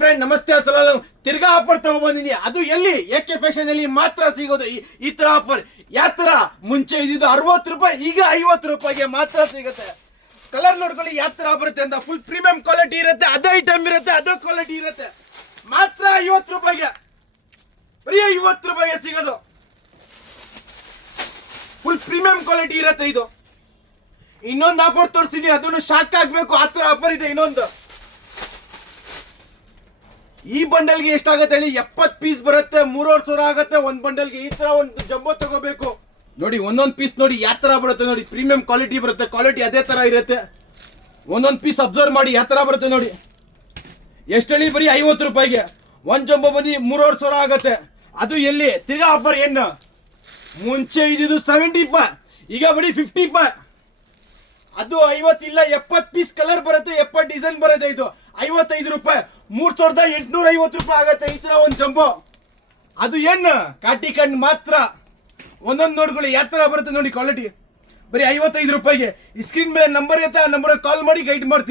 Friend ನಮಸ್ತೆ ಅಸಲಾಮ್ ತಿರ್ಗಾ offer ತಗೊಂಡ್ಬಂದಿನಿ. ಅದು ಎಲ್ಲಿ ಎಕೆ ಫ್ಯಾಷನ್ ಅಲ್ಲಿ ಮಾತ್ರ ಸಿಗೋದು ಈ ತರ ಆಫರ್. ಯಾವ ತರ ಮುಂಚೆ ಇದ್ದಿದ್ದು 60 ರೂಪಾಯಿ, ಈಗ 50 ರೂಪಾಯಿಗೆ ಮಾತ್ರ ಸಿಗುತ್ತೆ. ಕಲರ್ ನೋಡ್ಕೊಳ್ಳಿ ಯಾವ ತರ ಬರುತ್ತೆ ಅಂತ. ಫುಲ್ ಪ್ರೀಮಿಯಂ ಕ್ವಾಲಿಟಿ ಇರುತ್ತೆ, ಅದೇ ಐಟಮ್ ಇರುತ್ತೆ, ಅದೇ ಕ್ವಾಲಿಟಿ ಇರುತ್ತೆ. ಮಾತ್ರ 50 ರೂಪಾಯಿಗೆ, ಬರೀ 50 ರೂಪಾಯಿಗೆ ಸಿಗೋದು. ಫುಲ್ ಪ್ರೀಮಿಯಂ ಕ್ವಾಲಿಟಿ ಇರುತ್ತೆ ಇದು. ಇನ್ನೊಂದು ಆಫರ್ ತೋರಿಸ್ತೀನಿ, ಅದನ್ನು ಶಾಕ್ ಆಗ್ಬೇಕು, ಆ ತರ ಆಫರ್ ಇದೆ ಇನ್ನೊಂದು. ಈ ಬಂಡಲ್ಗೆ ಎಷ್ಟಾಗತ್ತೆ ಹೇಳಿ? 70 ಪೀಸ್ ಬರುತ್ತೆ, 3,500 ಆಗುತ್ತೆ ಒಂದ್ ಬಂಡಲ್ಗೆ. ಈ ತರ ಒಂದು ಜಂಬೋ ತಗೋಬೇಕು ನೋಡಿ. ಒಂದೊಂದು ಪೀಸ್ ನೋಡಿ ಯಾವ ತರ ಬರುತ್ತೆ ನೋಡಿ. ಪ್ರೀಮಿಯಂ ಕ್ವಾಲಿಟಿ ಬರುತ್ತೆ, ಕ್ವಾಲಿಟಿ ಅದೇ ತರ ಇರುತ್ತೆ. ಒಂದೊಂದು ಪೀಸ್ ಅಬ್ಸರ್ವ್ ಮಾಡಿ ಯಾವ ತರ ಬರುತ್ತೆ ನೋಡಿ. ಎಷ್ಟು ಹೇಳಿ? ಬರೀ 50 ರೂಪಾಯಿಗೆ ಒಂದ್ ಜಂಬೋ ಬಂದು 3,500 ಆಗುತ್ತೆ. ಅದು ಎಲ್ಲಿ ತಿರ್ಗಾ ಆಫರ್ ಏನು? ಮುಂಚೆ ಇದ್ದು 75, ಈಗ ಬರೀ 55. ಅದು 50 ಇಲ್ಲ, 70 ಪೀಸ್ ಕಲರ್ ಬರುತ್ತೆ, 70 ಡಿಸೈನ್ ಬರುತ್ತೆ. ಇದು 55 ರೂಪಾಯಿ, 3,850 ರೂಪಾಯಿ ಆಗುತ್ತೆ ಈ ತರ ಒಂದು ಜಂಬೋ. ಅದು ಏನು ಕಾಟಿ ಕಣ್ಣು ಮಾತ್ರ. ಒಂದೊಂದು ನೋಡ್ಕೊಳ್ಳಿ ಯಾವ ತರ ಬರುತ್ತೆ ನೋಡಿ ಕ್ವಾಲಿಟಿ. ಬರೀ 55 ರೂಪಾಯಿಗೆ. ಈ ಸ್ಕ್ರೀನ್ ಮೇಲೆ ನಂಬರ್ ಇರುತ್ತೆ, ಆ ನಂಬರ್ ಕಾಲ್ ಮಾಡಿ ಗೈಡ್ ಮಾಡ್ತೀವಿ.